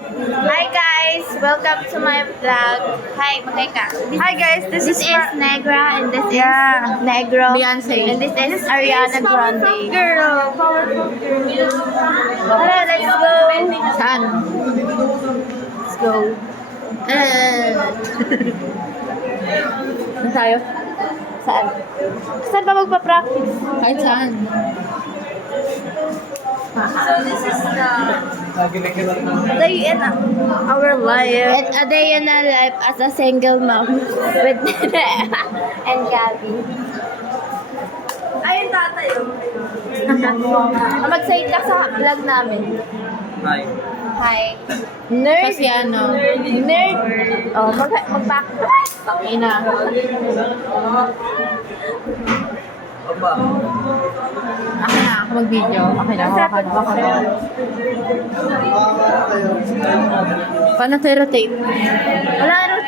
Hi guys! Welcome to my vlog. Hi, magay ka. Hi guys, this This is Negra and this is Negro. Beyonce. And this is Ariana Grande. Girl, powerful girl. Tara, let's go! Saan? Let's go. Saan tayo? Saan? Saan ba magpa-practice? Kahit saan. So this is day in our life. And a day in a life as a single mom with And Gabby. Ayun tatay yung mag-say ka sa vlog namin. Hi. Hi. Nerd. Kasi ano, Nerd. Oh, mag-back. ina. Opa. Akin na ako mag-video. Okay na, hawakan mo ako. Paano tayo rotate? Wala